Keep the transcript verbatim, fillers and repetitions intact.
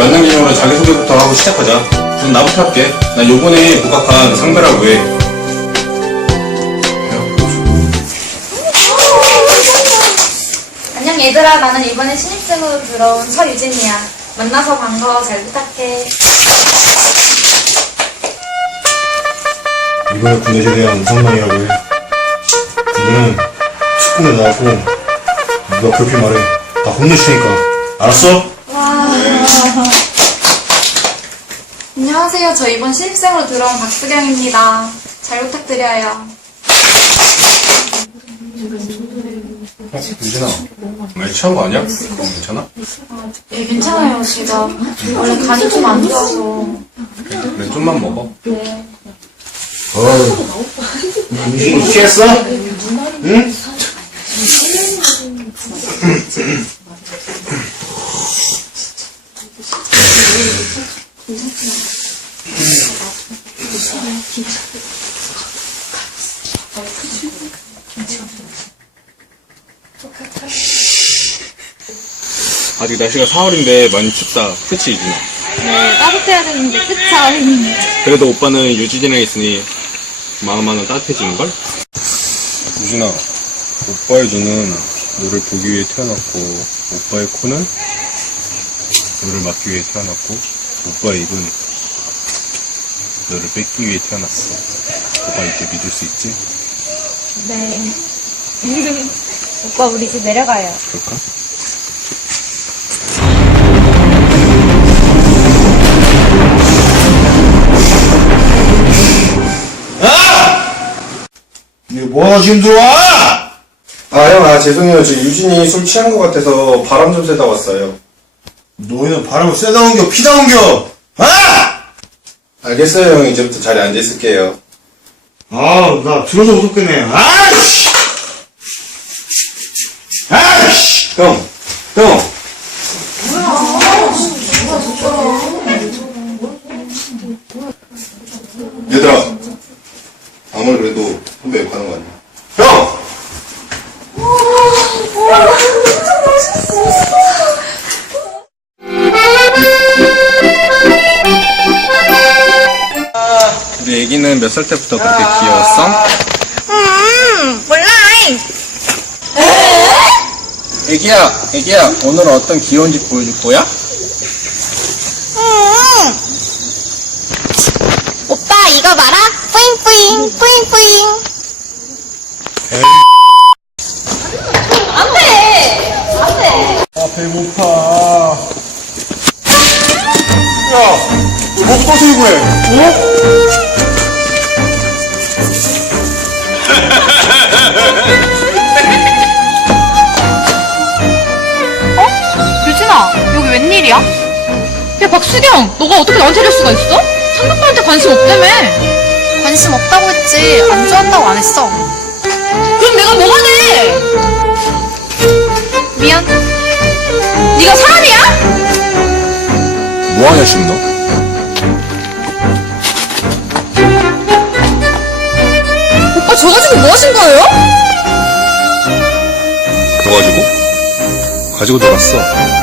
만난 기념으로 자기소개부터 하고 시작하자. 우선 나부터 할게. 난 요번에 복학한 상배라고 해. 안녕 얘들아, 나는 이번에 신입생으로 들어온 서유진이야. 만나서 반가워. 잘 부탁해. 이번에 군대 제대한 우성만이라고 해. 군대는 축구에 나왔고 누가 그렇게 말해 다 혼내줄 테니까 알았어? 와. 안녕하세요. 저 이번 신입생으로 들어온 박수경입니다. 잘 부탁드려요. 유진아, 많이 취한 거 아니야? 괜찮아? 예, 괜찮아요. 제가 원래 간이 좀 안 좋아서. 그래, 좀만 먹어. 네. 어우 음식을 취했어? 응? 아직 날씨가 사월인데 많이 춥다. 그치, 유진아? 네, 따뜻해야 되는데 그쵸? 그래도 오빠는 유진이랑 있으니 마음 하나 따뜻해지는걸? 유진아, 오빠의 눈은 너를 보기 위해 태어났고, 오빠의 코는 너를 맡기 위해 태어났고, 오빠의 입은 너를 뺏기 위해 태어났어. 오빠 이제 믿을 수 있지? 네. 오빠 우리 집 내려가요. 그럴까? 이거 뭐하러 지금 들어와? 아, 형, 아, 죄송해요. 저 유진이 술 취한 것 같아서 바람 좀 쐬다 왔어요. 너희는 바람을 쐬다 옮겨 피다 옮겨 아! 알겠어요, 형. 이제부터 자리에 앉아 있을게요. 아, 나 들어서 무섭겠네. 아이씨! 아이씨! 형, 형! 얘들아, 아무리 그래도 선배 욕하는 거 아니야? 형! 우리 애기는 몇 살 때부터 그렇게 귀여웠어? 음, 몰라. 애기야, 애기야, 오늘은 어떤 귀여운 집 보여줄 거야? 음. 오빠 이거 봐라. 뿌잉뿌잉 뿌잉뿌잉. 아, 배고파. 야, 뭐 떠서 이거 해? 어? 유진아, 여기 웬일이야? 야, 박수경, 너가 어떻게 나한테 이럴 수가 있어? 상대방한테 관심 없다며. 관심 없다고 했지. 안 좋아한다고 안 했어. 그럼 내가 뭐가 돼? 미안. 네가 사람이야? 뭐하냐, 지금 너? 오빠 저 가지고 뭐 하신 거예요? 너 가지고? 가지고 놀았어.